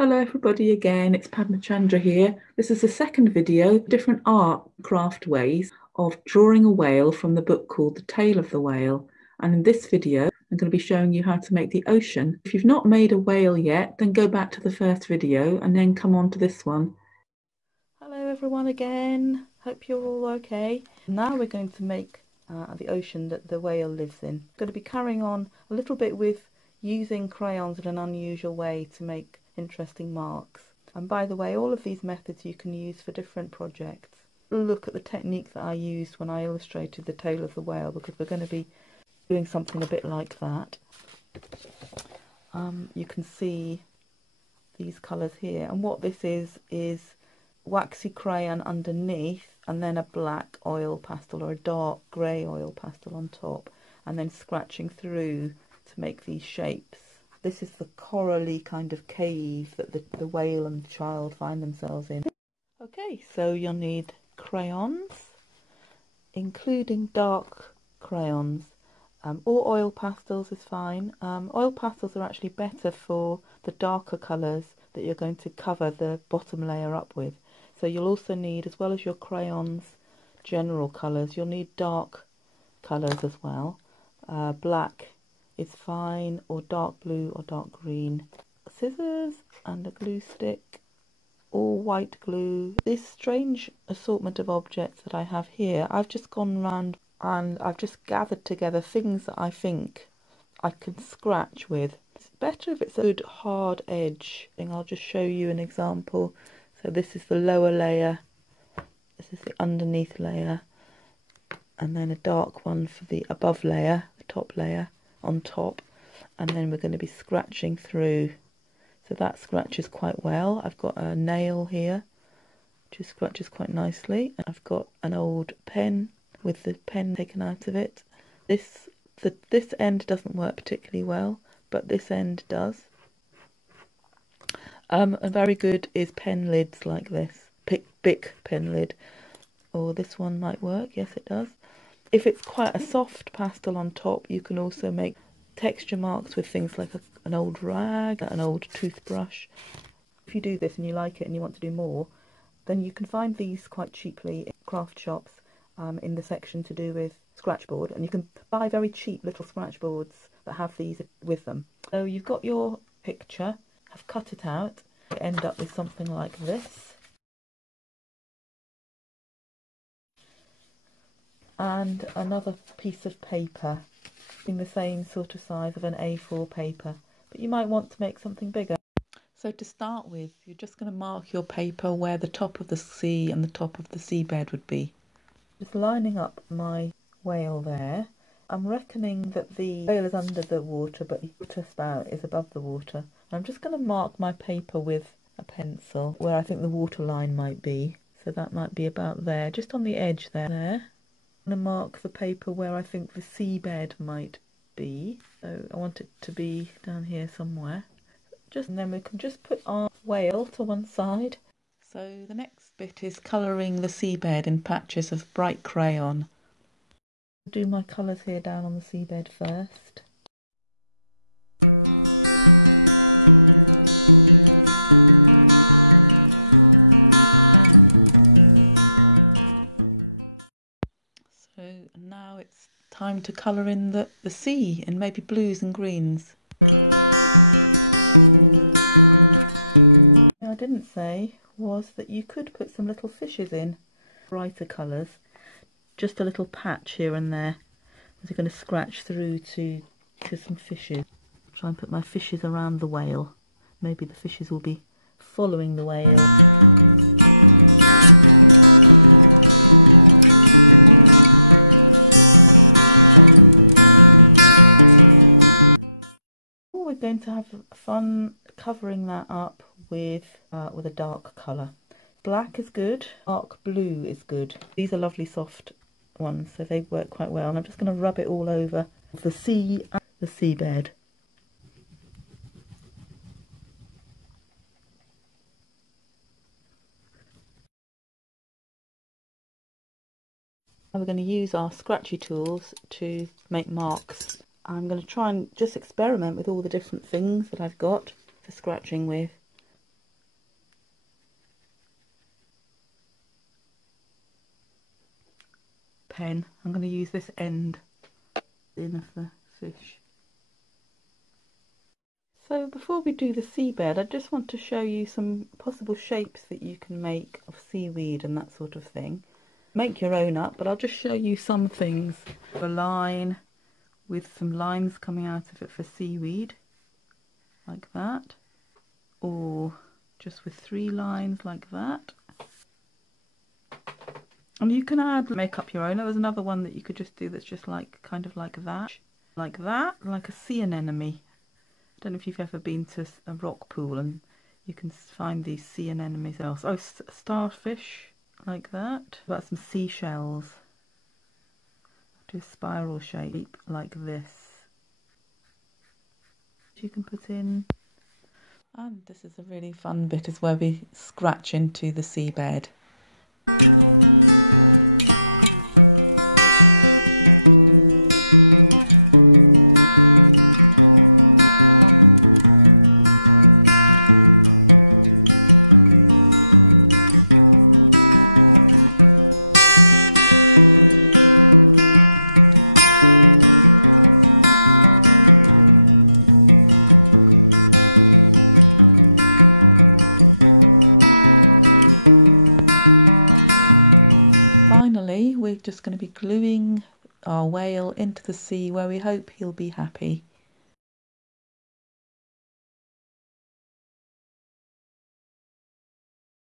Hello everybody again, it's Padmacandra here. This is the second video, different art craft ways of drawing a whale from the book called The Tale of the Whale. And in this video, I'm going to be showing you how to make the ocean. If you've not made a whale yet, then go back to the first video and then come on to this one. Hello everyone again, hope you're all okay. Now we're going to make the ocean that the whale lives in. I'm going to be carrying on a little bit with using crayons in an unusual way to make interesting marks. And by the way, all of these methods you can use for different projects. Look at the technique that I used when I illustrated the tail of the whale, because we're going to be doing something a bit like that. You can see these colours here, and what this is waxy crayon underneath and then a black oil pastel or a dark grey oil pastel on top, and then scratching through to make these shapes. This is the corally kind of cave that the whale and the child find themselves in. Okay, so you'll need crayons, including dark crayons, or oil pastels is fine. Oil pastels are actually better for the darker colours that you're going to cover the bottom layer up with. So you'll also need, as well as your crayons, general colours, you'll need dark colours as well. Black is fine, or dark blue or dark green. Scissors and a glue stick, or white glue. This strange assortment of objects that I have here, I've just gone round and I've just gathered together things that I think I can scratch with. It's better if it's a good hard edge. I'll just show you an example. So this is the lower layer, this is the underneath layer, and then a dark one for the above layer, the top layer on top, and then we're going to be scratching through. So that scratches quite well. I've got a nail here which scratches quite nicely. I've got an old pen with the pen taken out of it. This end doesn't work particularly well, but this end does. And very good is pen lids like this, Bic pen lid, or this one might work. Yes, it does. If it's quite a soft pastel on top, you can also make texture marks with things like an old rag, an old toothbrush. If you do this and you like it and you want to do more, then you can find these quite cheaply in craft shops, in the section to do with scratchboard, and you can buy very cheap little scratchboards that have these with them. So you've got your picture, have cut it out, you end up with something like this, and another piece of paper in the same sort of size of an A4 paper, but you might want to make something bigger. So to start with, you're just going to mark your paper where the top of the sea and the top of the seabed would be. Just lining up my whale there. I'm reckoning that the whale is under the water, but the water spout is above the water. I'm just going to mark my paper with a pencil where I think the water line might be. So that might be about there, just on the edge there. I'm going to mark the paper where I think the seabed might be. So I want it to be down here somewhere. And then we can just put our whale to one side. So the next bit is colouring the seabed in patches of bright crayon. I'll do my colours here down on the seabed first. So now it's time to colour in the sea in maybe blues and greens. I didn't say was that you could put some little fishes in, brighter colours, just a little patch here and there, as you're going to scratch through to some fishes. Try and put my fishes around the whale. Maybe the fishes will be following the whale. We're going to have fun covering that up with a dark colour. Black is good, dark blue is good. These are lovely soft ones, so they work quite well. And I'm just going to rub it all over the sea and the seabed. Now we're going to use our scratchy tools to make marks. I'm going to try and just experiment with all the different things that I've got for scratching with. pen. I'm going to use this end of the fish. So before we do the seabed, I just want to show you some possible shapes that you can make of seaweed and that sort of thing. Make your own up, but I'll just show you some things. A line with some lines coming out of it for seaweed, like that, or just with 3 lines like that. And you can make up your own. There was another one that you could just do that's just like kind of like that, like a sea anemone. I don't know if you've ever been to a rock pool and you can find these sea anemones else. Oh, starfish, like that. What about some seashells? Do a spiral shape like this. You can put in. And this is a really fun bit, is where we scratch into the seabed. We're just going to be gluing our whale into the sea, where we hope he'll be happy.